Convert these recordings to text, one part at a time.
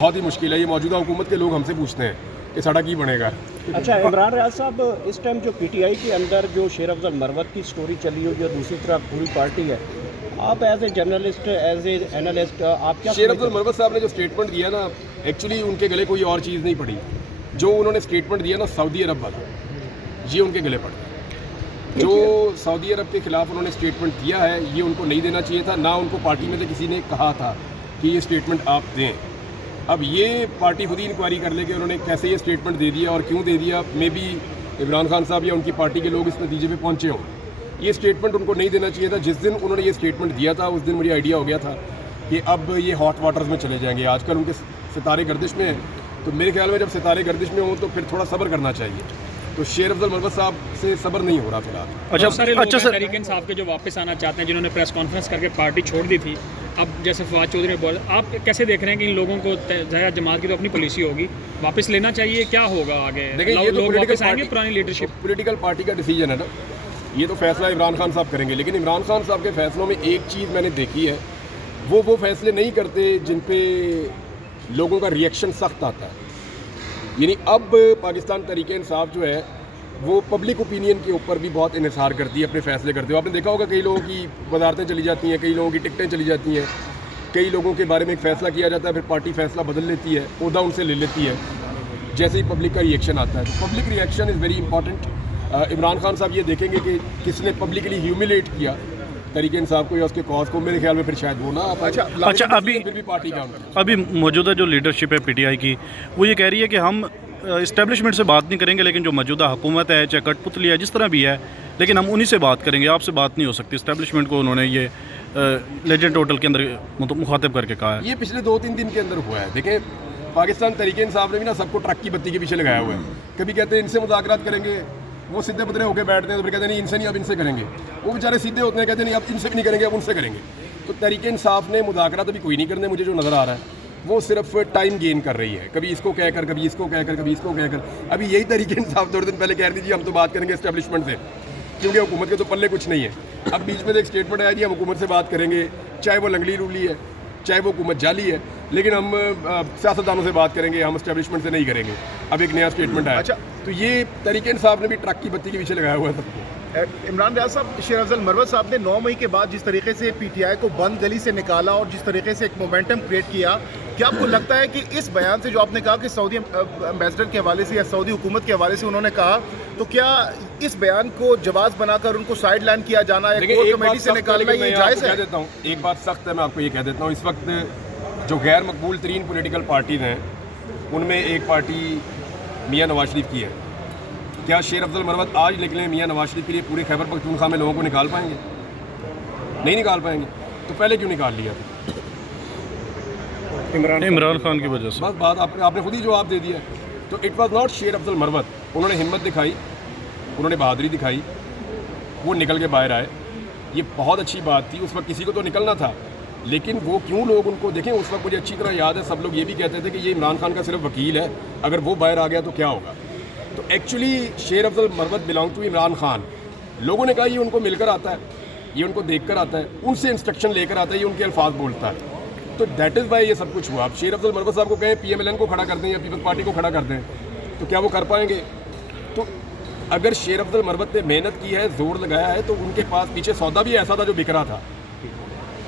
बहुत ही मुश्किल है। ये मौजूदा हुकूमत के लोग हमसे पूछते हैं कि साड़ा की बनेगा। अच्छा, इमरान रियाज साहब, इस टाइम जो पीटीआई के अंदर जो शेर अफजल मरवत की स्टोरी चली हुई है, दूसरी तरफ पूरी पार्टी है, आप as a journalist, as a analyst, आप क्या शेर अफजल मरवत साहब ने जो स्टेटमेंट दिया ना, एक्चुअली उनके गले कोई और चीज़ नहीं पड़ी। जो उन्होंने स्टेटमेंट दिया ना सऊदी अरब वाला, ये उनके गले पड़ा। जो सऊदी अरब के खिलाफ उन्होंने स्टेटमेंट दिया है, ये उनको नहीं देना चाहिए था। ना उनको पार्टी में से किसी ने कहा था कि ये स्टेटमेंट आप दें। अब ये पार्टी खुद ही इंक्वायरी कर ले कि उन्होंने कैसे ये स्टेटमेंट दे दिया और क्यों दे दिया। मे बी इमरान खान साहब या उनकी पार्टी के लोग इस नतीजे पे पहुंचे हों। ये स्टेटमेंट उनको नहीं देना चाहिए था। जिस दिन उन्होंने ये स्टेटमेंट दिया था, उस दिन मुझे आइडिया हो गया था कि अब ये हॉट वाटर्स में चले जाएंगे। आजकल उनके सितारे गर्दिश में हैं, तो मेरे ख्याल में जब सितारे गर्दिश में हों तो फिर थोड़ा सब्र करना चाहिए। तो शेर अफजल मरवत साहब से सब्र नहीं हो रहा फिलहाल। अच्छा सर, तहरीक इंसाफ के जो वापस आना चाहते हैं, जिन्होंने प्रेस कॉन्फ्रेंस करके पार्टी छोड़ दी थी, अब जैसे फवाद चौधरी ने बोला, आप कैसे देख रहे हैं कि इन लोगों को ज़ाहिर जमात की तो अपनी पॉलिसी होगी, वापस लेना चाहिए, क्या होगा आगे? देखिए, ये तो लोग वापस आएंगे पुरानी लीडरशिप? पॉलिटिकल पार्टी का डिसीजन है ना, ये तो फैसला इमरान खान साहब करेंगे। लेकिन इमरान खान साहब के फैसलों में एक चीज़ मैंने देखी है, वो फैसले नहीं करते जिन पे लोगों का रिएक्शन सख्त आता है। यानी अब पाकिस्तान तहरीक इंसाफ जो है वो पब्लिक ओपिनियन के ऊपर भी बहुत इन्हिसार करती है, अपने फैसले करती है। आपने देखा होगा कई लोगों की वजारतें चली जाती हैं, कई लोगों की टिकटें चली जाती हैं, कई लोगों के बारे में एक फ़ैसला किया जाता है, फिर पार्टी फ़ैसला बदल लेती है, ओहदा उनसे ले लेती है जैसे ही पब्लिक का रिएक्शन आता है। तो public reaction is very important. Imran Khan साहब ये देखेंगे कि किसने पब्लिकली ह्यूमिलेट किया तहरीक इंसाफ को या उसके कॉज को, मेरे ख्याल में फिर शायद वो ना आ पाए। अच्छा, अभी फिर भी पार्टी का अभी मौजूदा जो लीडरशिप है पीटीआई की, वो ये कह रही है कि हम इस्टेब्लिशमेंट से बात नहीं करेंगे, लेकिन जो मौजूदा हुकूमत है, चाहे कठपुतली है, जिस तरह भी है, लेकिन हम उन्हीं से बात करेंगे, आपसे बात नहीं हो सकती। इस्टेब्लिशमेंट को उन्होंने ये लेजेंड होटल के अंदर मुखातिब करके कहा है। ये पिछले 2-3 दिन के अंदर हुआ है। देखें, पाकिस्तान तहरीक इंसाफ ने भी ना सबको ट्रक की बत्ती के पीछे लगाया हुआ है। कभी कहते हैं इनसे मुज़ाकरात करेंगे, वो सीधे बदरे होकर बैठते हैं, तो फिर कहते हैं नहीं इनसे नहीं, अब इनसे करेंगे। वो बेचारे सीधे होते हैं, कहते हैं नहीं अब इनसे भी नहीं करेंगे, अब उनसे करेंगे। तो तहरीक इंसाफ ने मुज़ाकरात अभी कोई नहीं करने, मुझे जो नज़र आ रहा है वो सिर्फ टाइम गेन कर रही है। कभी इसको कहकर, कभी इसको कहकर, कभी इसको कहकर। अभी यही तहरीक इंसाफ थोड़े दिन पहले कह रही थी हम तो बात करेंगे एस्टेब्लिशमेंट से, क्योंकि हुकूमत के तो पल्ले कुछ नहीं है। अब बीच में एक स्टेटमेंट आया जी हम हुकूमत से बात करेंगे, चाहे वो लंगड़ी रूली है, चाहे वो हुकूमत जाली है, लेकिन हम सियासतदानों से बात करेंगे, हम एस्टेब्लिशमेंट से नहीं करेंगे। अब एक नया स्टेटमेंट आया। अच्छा, तो ये तहरीक इंसाफ ने भी ट्रक की बत्ती के पीछे लगाया हुआ है सबको। इमरान रियाज साहब, शेर अफजल मरवत साहब ने 9 मई के बाद जिस तरीके से पीटीआई को बंद गली से निकाला और जिस तरीके से एक मोमेंटम क्रिएट किया, क्या आपको लगता है कि इस बयान से जो आपने कहा कि सऊदी एम्बेसडर के हवाले से या सऊदी हुकूमत के हवाले से उन्होंने कहा, तो क्या इस बयान को जवाब बनाकर उनको साइड लाइन किया जाना है, कोर कमेटी से निकालना, ये जायज़ है? देता हूँ एक बात सख्त है, मैं आपको ये कह देता हूँ, इस वक्त जो गैर मकबूल तरीन पोलिटिकल पार्टीज़ हैं उनमें एक पार्टी मियाँ नवाज शरीफ की है। क्या शेर अफजल मरवत आज निकले मियाँ नवाज शरीफ के लिए पूरे खैबर पख्तूनख्वा में लोगों को निकाल पाएंगे? नहीं निकाल पाएंगे। तो पहले क्यों निकाल लिया था? इमरान खान की वजह से। बस बात आपने खुद ही जवाब दे दिया। तो इट वाज नॉट शेर अफजल मरवत। उन्होंने हिम्मत दिखाई, उन्होंने बहादुरी दिखाई, वो निकल के बाहर आए, ये बहुत अच्छी बात थी। उस वक्त किसी को तो निकलना था, लेकिन वो क्यों लोग उनको देखें, उस वक्त मुझे अच्छी तरह याद है सब लोग ये भी कहते थे कि ये इमरान खान का सिर्फ वकील है, अगर वो बाहर आ गया तो क्या होगा। तो एक्चुअली शेर अफजल मरवत बिलोंग टू इमरान खान। लोगों ने कहा ये उनको मिलकर आता है, ये उनको देखकर आता है, उनसे इंस्ट्रक्शन लेकर आता है, ये उनके अल्फाज बोलता है। तो दैट इज़ वाई ये सब कुछ हुआ। अब शेर अफजल मरवत साहब को कहें PMLN को खड़ा कर दें या पीपल्स पार्टी को खड़ा कर दें, तो क्या वो कर पाएंगे? तो अगर शेर अफजल मरवत ने मेहनत की है, जोर लगाया है, तो उनके पास पीछे सौदा भी ऐसा था जो बिक रहा था।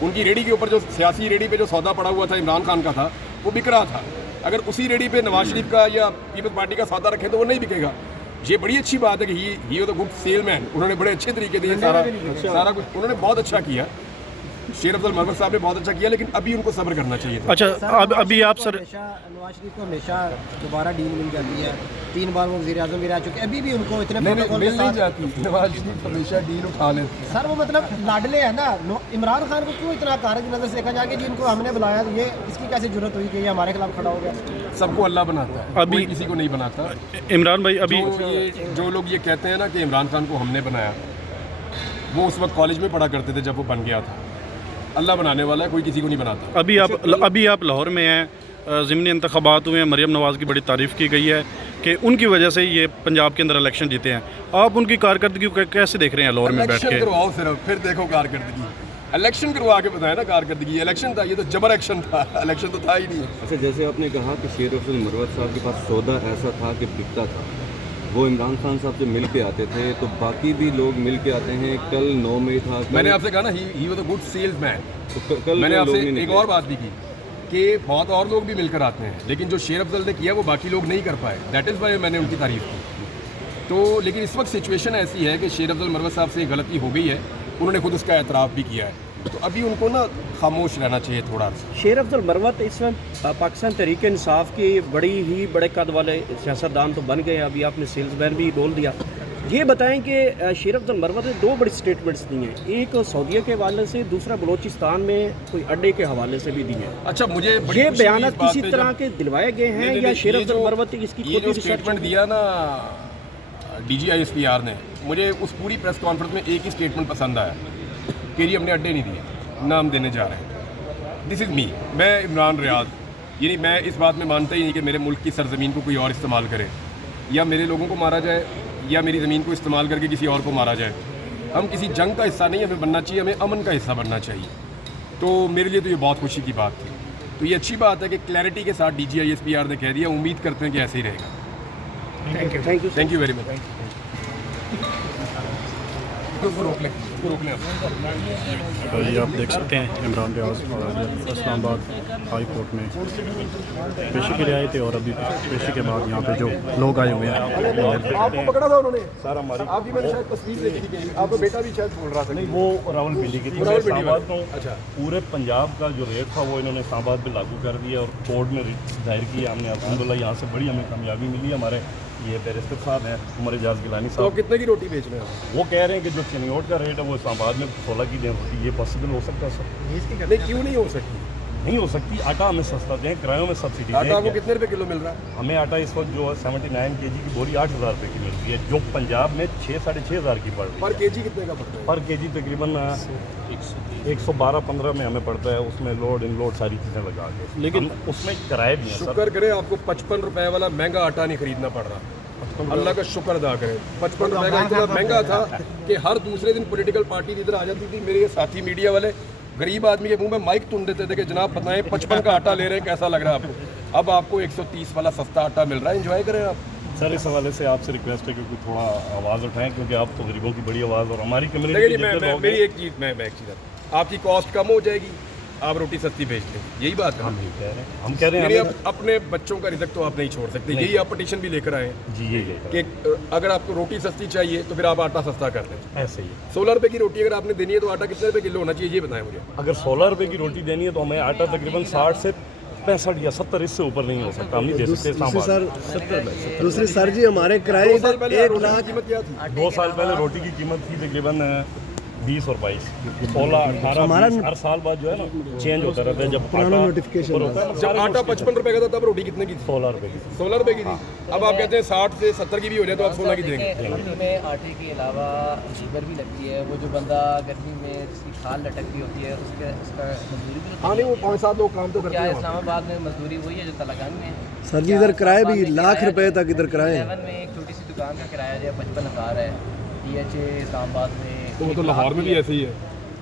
उनकी रेडी के ऊपर जो सियासी रेडी पे जो सौदा पड़ा हुआ था इमरान खान का था, वो बिक रहा था। अगर उसी रेडी पे नवाज शरीफ का या पीपल्स पार्टी का सौदा रखें तो वो नहीं बिकेगा। ये बड़ी अच्छी बात है कि he was a good salesman. उन्होंने बड़े अच्छे तरीके दिए, सारा कुछ उन्होंने बहुत अच्छा किया। शेर अफजल मरवत साहब ने बहुत अच्छा किया, लेकिन अभी उनको सब्र करना चाहिए था। अच्छा, अभी आप सर, नवाज शरीफ को हमेशा दोबारा डील मिल जाती है, 3 बार वो वज़ीर-ए-आज़म भी रह चुके, अभी भी उनको इतने प्रोटोकॉल के साथ जाती। नवाज शरीफ हमेशा डील उठा लेते सर, वो मतलब लाडले है ना। इमरान खान को क्यों इतना कारक नज़र से देखा जाए कि जिनको हमने बुलाया, ये इसकी कैसे जरूरत हुई कि ये हमारे खिलाफ खड़ा हो गया? सबको अल्लाह बनाता है, अभी किसी को नहीं बनाता। इमरान भाई, अभी जो लोग ये कहते हैं ना कि इमरान खान को हमने बनाया, वो उस वक्त कॉलेज में पढ़ा करते थे जब वो बन गया था। अल्लाह बनाने वाला है, कोई किसी को नहीं बनाता। अभी आप लाहौर में हैं, ज़िमनी इंतखाबात हुए हैं, मरियम नवाज़ की बड़ी तारीफ़ की गई है कि उनकी वजह से ये पंजाब के अंदर इलेक्शन जीते हैं। आप उनकी कारकर्दगी को कैसे देख रहे हैं लाहौर में बैठ के? करवाओ सिर्फ, फिर देखो कारकर्दगी। इलेक्शन करवा के बताया ना कारकर्दगी, इलेक्शन था, ये तो जबर एक्शन था, इलेक्शन तो था ही नहीं। अच्छा, जैसे आपने कहा कि शेर अफजल मरवत साहब के पास सौदा ऐसा था कि बिकता था, वो इमरान खान साहब से मिल के आते थे, तो बाकी भी लोग मिल के आते हैं। कल 9 मई था, मैंने आपसे कहा ना he was a good salesman. तो कल मैंने लोग आपसे नहीं एक निकले। और बात भी की कि बहुत और लोग भी मिलकर आते हैं, लेकिन जो शेर अफजल ने किया वो बाकी लोग नहीं कर पाए। दैट इज़ वाई मैंने उनकी तारीफ की। तो लेकिन इस वक्त सिचुएशन ऐसी है कि शेर अफजल मरवत साहब से गलती हो गई है, उन्होंने खुद उसका एतराफ़ भी किया है, तो अभी उनको ना खामोश रहना चाहिए थोड़ा सा। शेर अफजल मरवत इस वक्त पाकिस्तान तहरीक इंसाफ के बड़े कद वाले सियासतदान तो बन गए हैं। अभी आपने सेल्समैन भी बोल दिया। ये बताएं कि शेर अफजल मरवत ने 2 बड़ी स्टेटमेंट्स दी हैं, एक सऊदीया के हवाले से, दूसरा बलूचिस्तान में कोई अड्डे के हवाले से भी दी है। अच्छा, मुझे बड़ी ये खुशी हुई बयान इस बात किसी पे तरह जब- के दिलवाए गए हैं नहीं, या शेर ये अफजल जो- मरवत इसकी ये खुद जो ही स्टेटमेंट दिया ना DGISPR ने, मुझे उस पूरी प्रेस कॉन्फ्रेंस में एक ही स्टेटमेंट पसंद आया कि ये हमने अड्डे नहीं दिए, ना हम देने जा रहे हैं। दिस इज़ मी, मैं इमरान रियाज, यानी मैं इस बात में मानता ही नहीं कि मेरे मुल्क की सरजमीन को कोई और इस्तेमाल करे, या मेरे लोगों को मारा जाए, या मेरी ज़मीन को इस्तेमाल करके किसी और को मारा जाए। हम किसी जंग का हिस्सा नहीं हमें बनना चाहिए, हमें अमन का हिस्सा बनना चाहिए। तो मेरे लिए तो ये बहुत खुशी की बात थी। तो ये अच्छी बात है कि क्लैरिटी के साथ DGISPR ने कह दिया, उम्मीद करते हैं कि ऐसे ही रहेगा। Thank you very much. रोक लें आप। तो ये आप देख सकते हैं इमरान रियाज इस्लामाबाद हाई कोर्ट में पेशी के लिए आए थे, और अभी पेशी के बाद यहाँ पे जो लोग आए हुए हैं आपको पकड़ा था उन्होंने सर, हमारी आपकी मैंने शायद तस्वीर देखी थी, आपका बेटा भी शायद बोल रहा था। नहीं, वो रावलपिंडी की थी। वो रावलपिंडी इस्लामाबाद वाली। में अच्छा। पूरे पंजाब का जो रेट था वो इन्होंने इस्लामाबाद में लागू कर दिया और कोर्ट में दायर किया हमने। अल्हम्दुलिल्लाह यहाँ से बड़ी हमें कामयाबी मिली। हमारे ये बैरिस्टर साहब हैं उमर एजाज गिलानी तो साहब, कितने की रोटी बेच रहे हैं? वो कह रहे हैं कि जो चिनियोट का रेट है वो इस्लामाबाद में 16 की दें होती। ये पॉसिबल हो सकता है सर? नहीं, क्यों नहीं हो सकती? नहीं हो सकती। आटा हमें सस्ता दें, किरायों में सब्सिडी आटा आपको दें। कितने रुपए किलो मिल रहा है? हमें आटा इस वक्त जो है 79 kg की बोरी 8,000 रुपये की मिलती है, जो पंजाब में 6-6,500 की पड़ रही पर है। केजी कितने का पड़ता है? पर केजी तकरीबन 112-15 में हमें पड़ता है, उसमें लोड इन लोड सारी चीज़ें लगा के। लेकिन उसमें किराए भी हैं सर। शुक्र करें आपको 55 रुपए वाला महंगा आटा नहीं खरीदना पड़ रहा। अल्लाह का शुक्र अदा करें। 55 रुपए का इतना महंगा था कि हर दूसरे दिन पॉलिटिकल पार्टी इधर आ जाती थी। मेरे ये साथी मीडिया वाले गरीब आदमी के मुंह में माइक तुन देते थे कि जनाब बताएं 55 का आटा ले रहे हैं, कैसा लग रहा है आपको? अब आपको 130 वाला सस्ता आटा मिल रहा है, एंजॉय करें आप। सर, इस हवाले से आपसे रिक्वेस्ट है कि कोई थोड़ा आवाज़ उठाएं, क्योंकि आप तो गरीबों की बड़ी आवाज़ और हमारी देखिए कम्युनिटी जी, मेरी एक चीज़ मैं एक चीज़ आपकी कॉस्ट कम हो जाएगी, आप रोटी सस्ती बेच लेंगे, यही बात है। हम कह रहे हैं, हम कह रहे यानी हैं अब अपने बच्चों का रिज़्क तो आप नहीं छोड़ सकते, यही आप पटिशन भी लेकर आए हैं जी ये कि अगर आपको रोटी सस्ती चाहिए तो फिर आप आटा सस्ता कर लें। ऐसे ही। 16 रुपए की रोटी अगर आपने देनी है तो आटा कितने रुपए किलो होना चाहिए, ये बताएं मुझे। अगर 16 रुपये की रोटी देनी है तो हमें आटा तकरीबन 60 से 65 या 70 इससे ऊपर नहीं हो सकता। हम नहीं दे सकते इस्लामाबाद। दूसरी सर जी हमारे किराए 2 साल पहले 1 रोटी की लाख कीमत क्या थी? 2 साल पहले रोटी की कीमत थी तकरीबन 20 और 22, 16, 18, हमारा 20, हर साल बाद जो है ना चेंज होता रहता है। जब पुराना आटा notification ऊपर होता है ना, जब सारे आटा 55 रुपए का था तब रोटी कितने की थी? 16 रुपये की। 16 रुपए की थी। अब आप कहते हैं 60 से 70 की भी हो जाए तो आप 16 की देंगे। गर्मी में आटे के अलावा शुगर भी लगती है। वो जो बंदा गर्मी में जिसकी खाल लटकती होती है उसका मजदूरी भी हाँ नहीं, वो 5-7 लोग काम तो करते क्या हैं वहाँ इस्लामाबाद में मजदूरी वही है जो तलागंग में है? सर जी इधर किराए भी लाख रुपए तक इधर किराए हैं। 11 में एक छोटी सी दुकान का किराया जो है 55,000 है। DHA इस्लामाबाद में पे। तो वो तो लाहौर में भी ऐसे ही है,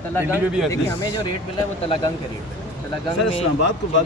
दिल्ली में भी ऐसे ही देखिए है। हमें जो रेट मिला है वो तलागंग का रेट है। तलागंग में इस्लामाबाद को बाद